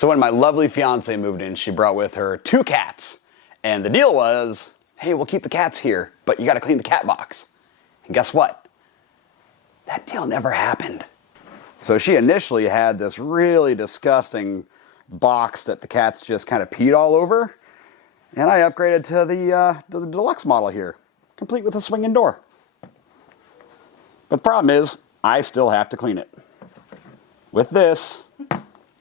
So when my lovely fiance moved in, she brought with her 2 cats. And the deal was, hey, we'll keep the cats here, but you gotta clean the cat box. And guess what? That deal never happened. So she initially had this really disgusting box that the cats just kind of peed all over. And I upgraded to the deluxe model here, complete with a swinging door. But the problem is, I still have to clean it. With this,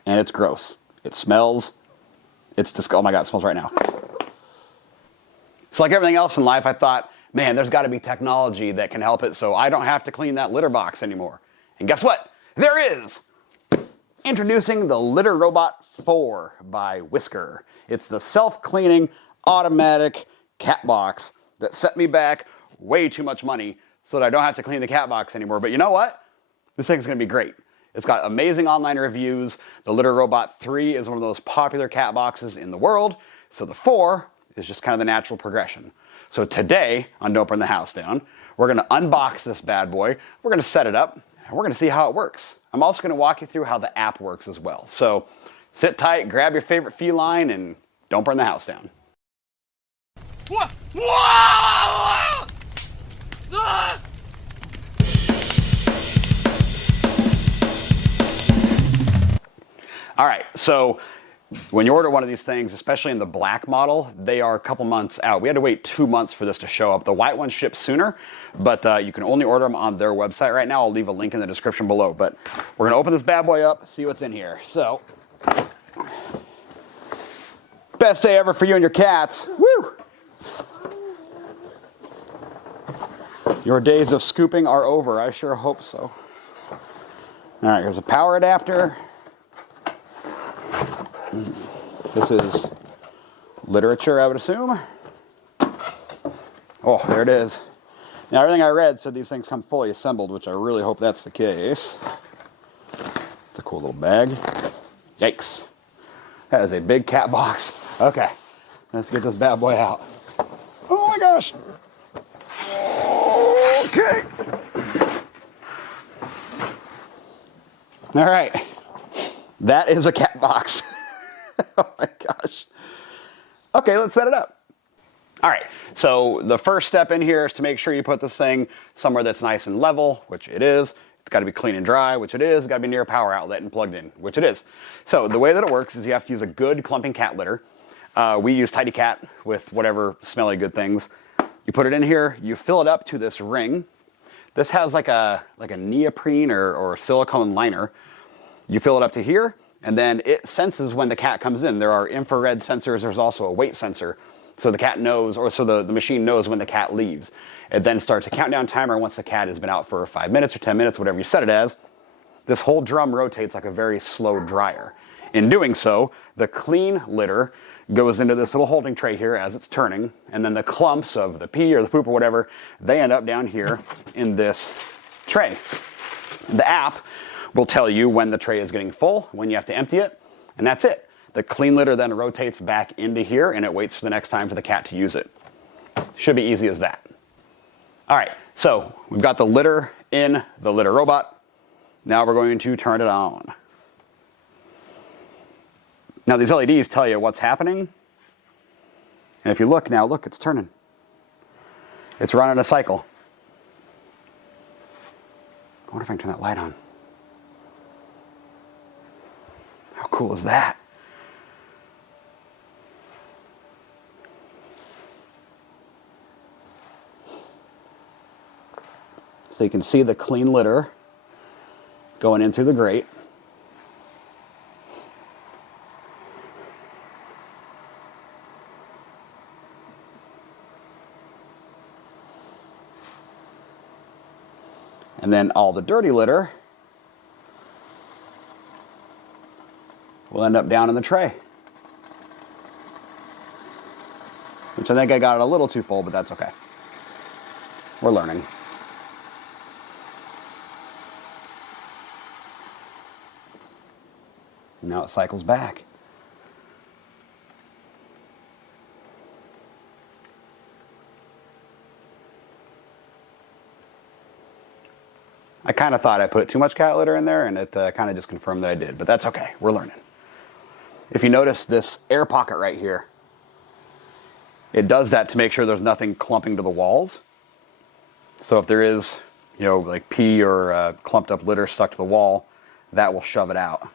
and it's gross. It smells. Oh my God, it smells right now. So like everything else in life, I thought, man, there's got to be technology that can help it so I don't have to clean that litter box anymore. And guess what? There is! Introducing the Litter Robot 4 by Whisker. It's the self-cleaning, automatic cat box that set me back way too much money so that I don't have to clean the cat box anymore. But you know what? This thing's going to be great. It's got amazing online reviews. The Litter Robot 3 is one of the most popular cat boxes in the world. So the 4 is just kind of the natural progression. So today, on Don't Burn the House Down, we're going to unbox this bad boy. We're going to set it up, and we're going to see how it works. I'm also going to walk you through how the app works as well. So sit tight, grab your favorite feline, and don't burn the house down. All right, so when you order one of these things, especially in the black model, they are a couple months out. We had to wait 2 months for this to show up. The white ones ship sooner, but you can only order them on their website right now. I'll leave a link in the description below. But we're going to open this bad boy up, see what's in here. So, best day ever for you and your cats. Woo! Your days of scooping are over. I sure hope so. All right, here's a power adapter. This is literature, I would assume. Oh, there it is. Now, everything I read said these things come fully assembled, which I really hope that's the case. It's a cool little bag. Yikes. That is a big cat box. Okay, let's get this bad boy out. Oh my gosh. Okay. All right. That is a cat box. Oh my gosh. Okay, let's set it up. All right, so the first step in here is to make sure you put this thing somewhere that's nice and level, which it is. It's got to be clean and dry, which it is. It's got to be near a power outlet and plugged in, which it is. So the way that it works is you have to use a good clumping cat litter. We use Tidy Cat with whatever smelly good things. You put it in here, you fill it up to this ring. This has like a neoprene or silicone liner. You fill it up to here, and then it senses when the cat comes in. There are infrared sensors. There's also a weight sensor. So the cat knows, or so the machine knows when the cat leaves. It then starts a countdown timer once the cat has been out for 5 minutes or 10 minutes, whatever you set it as. This whole drum rotates like a very slow dryer. In doing so, the clean litter goes into this little holding tray here as it's turning, and then the clumps of the pee or the poop or whatever, they end up down here in this tray. The app will tell you when the tray is getting full, when you have to empty it, and that's it. The clean litter then rotates back into here, and it waits for the next time for the cat to use it. Should be easy as that. All right, so we've got the litter in the litter robot. Now we're going to turn it on. Now these LEDs tell you what's happening. And if you look now, look, it's turning. It's running a cycle. I wonder if I can turn that light on. How cool is that? So you can see the clean litter going in through the grate. And then all the dirty litter will end up down in the tray. Which I think I got it a little too full, but that's okay. We're learning. Now it cycles back. I kind of thought I put too much cat litter in there, and it kind of just confirmed that I did, but that's okay. We're learning. If you notice this air pocket right here, it does that to make sure there's nothing clumping to the walls. So if there is, you know, like pee or clumped up litter stuck to the wall, that will shove it out.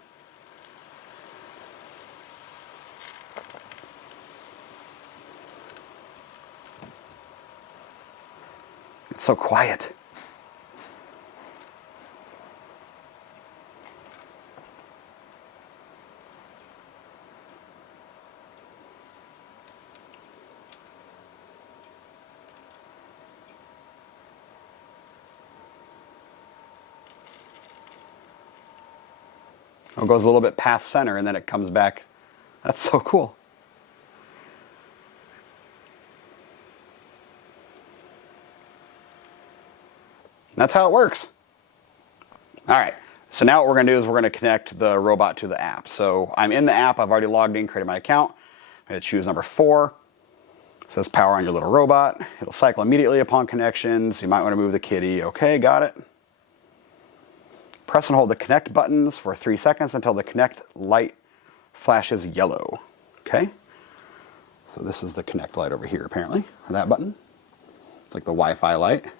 It's so quiet. It goes a little bit past center and then it comes back. That's so cool. That's how it works. All right, so now what we're gonna do is we're gonna connect the robot to the app. So I'm in the app, I've already logged in, created my account. I'm gonna choose number 4. It says power on your little robot. It'll cycle immediately upon connections. You might wanna move the kitty. Okay, got it. Press and hold the connect buttons for 3 seconds until the connect light flashes yellow. Okay, so this is the connect light over here apparently, or that button. It's like the Wi-Fi light.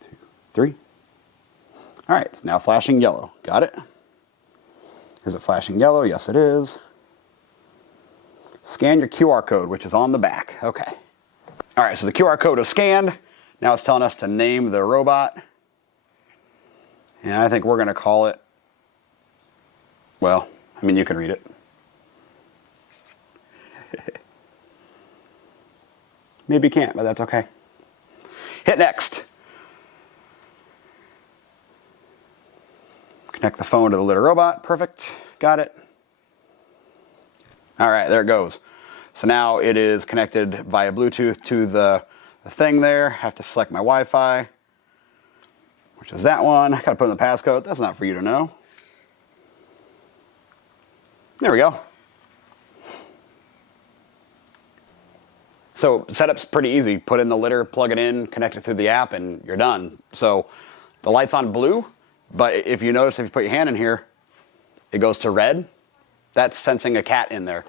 2, 3. All right, it's now flashing yellow. Got it? Is it flashing yellow? Yes, it is. Scan your QR code, which is on the back. Okay. All right, so the QR code is scanned. Now it's telling us to name the robot. And I think we're going to call it, well, I mean, you can read it. Maybe you can't, but that's okay. Hit next. Connect the phone to the litter robot. Perfect. Got it. All right, there it goes. So now it is connected via Bluetooth to the thing there. Have to select my Wi-Fi, which is that one. I gotta put in the passcode. That's not for you to know. There we go. So setup's pretty easy. Put in the litter, plug it in, connect it through the app, and you're done. So the light's on blue, but if you notice, if you put your hand in here, it goes to red. That's sensing a cat in there.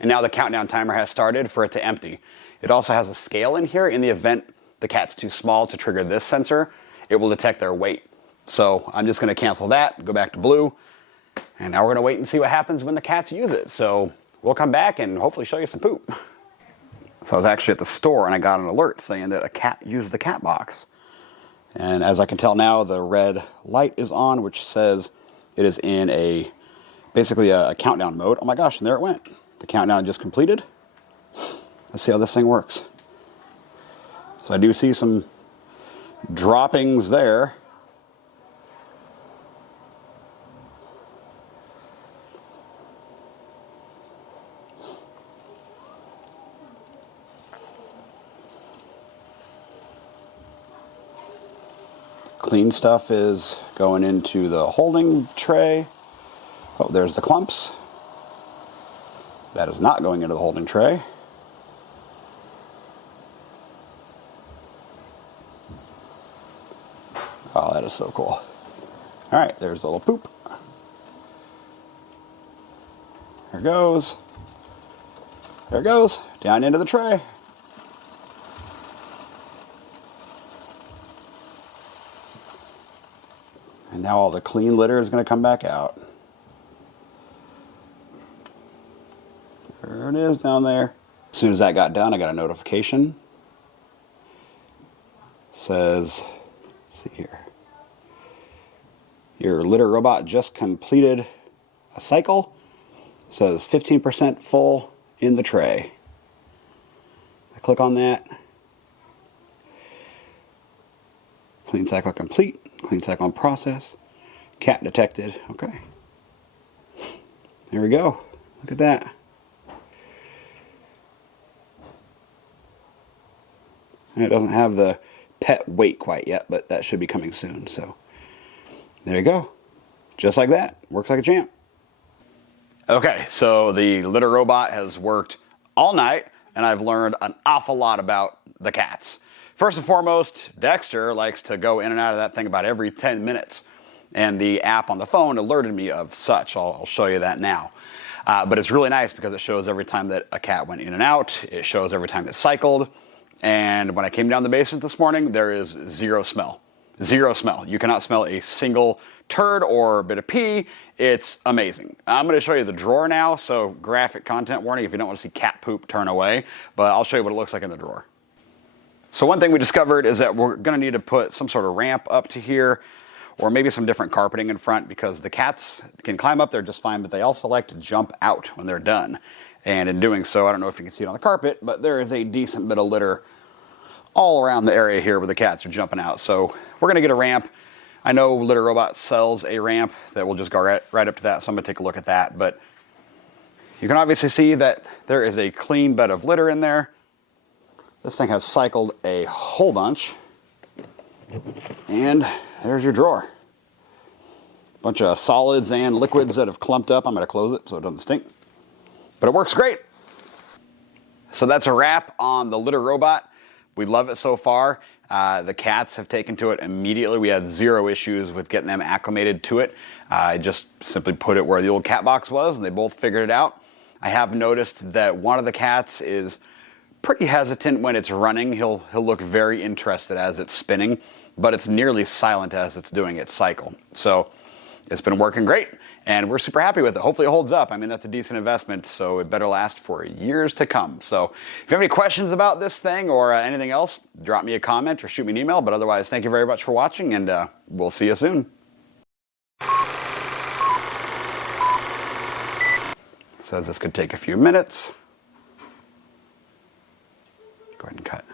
And now the countdown timer has started for it to empty. It also has a scale in here. In the event the cat's too small to trigger this sensor, it will detect their weight. So I'm just gonna cancel that, go back to blue, and now we're gonna wait and see what happens when the cats use it. So we'll come back and hopefully show you some poop. So I was actually at the store and I got an alert saying that a cat used the cat box. And as I can tell now, the red light is on, which says it is in basically a countdown mode. Oh my gosh, and there it went. The countdown just completed. Let's see how this thing works. So I do see some droppings there. Clean stuff is going into the holding tray. Oh, there's the clumps. That is not going into the holding tray. Oh, that is so cool. All right, there's a little poop. There it goes. There it goes, down into the tray. And now all the clean litter is going to come back out. There it is down there. As soon as that got done, I got a notification. Says, let's see here. Your litter robot just completed a cycle. It says 15% full in the tray. I click on that. Clean cycle complete. Clean cycle in process. Cat detected. Okay. There we go. Look at that. And it doesn't have the pet weight quite yet, but that should be coming soon. So there you go. Just like that. Works like a champ. Okay, so the litter robot has worked all night, and I've learned an awful lot about the cats. First and foremost, Dexter likes to go in and out of that thing about every 10 minutes. and the app on the phone alerted me of such. I'll show you that now. But it's really nice because it shows every time that a cat went in and out. It shows every time it cycled. And when I came down the basement this morning, there is zero smell. Zero smell. You cannot smell a single turd or bit of pee. It's amazing. I'm going to show you the drawer now, so graphic content warning if you don't want to see cat poop, turn away. But I'll show you what it looks like in the drawer. So one thing we discovered is that we're going to need to put some sort of ramp up to here, or maybe some different carpeting in front, because the cats can climb up there just fine, but they also like to jump out when they're done. And in doing so, I don't know if you can see it on the carpet, but there is a decent bit of litter all around the area here where the cats are jumping out. So we're going to get a ramp. I know Litter Robot sells a ramp that will just go right up to that, so I'm going to take a look at that. But you can obviously see that there is a clean bed of litter in there. This thing has cycled a whole bunch. And there's your drawer. Bunch of solids and liquids that have clumped up. I'm going to close it so it doesn't stink. But it works great. So that's a wrap on the Litter Robot. We love it so far. The cats have taken to it immediately. We had zero issues with getting them acclimated to it. I just simply put it where the old cat box was, and they both figured it out. I have noticed that one of the cats is pretty hesitant when it's running. He'll look very interested as it's spinning, but it's nearly silent as it's doing its cycle. So it's been working great, and we're super happy with it. Hopefully it holds up. I mean, that's a decent investment, so it better last for years to come. So if you have any questions about this thing or anything else, drop me a comment or shoot me an email. But otherwise, thank you very much for watching, and we'll see you soon. Says this could take a few minutes. Go ahead and cut.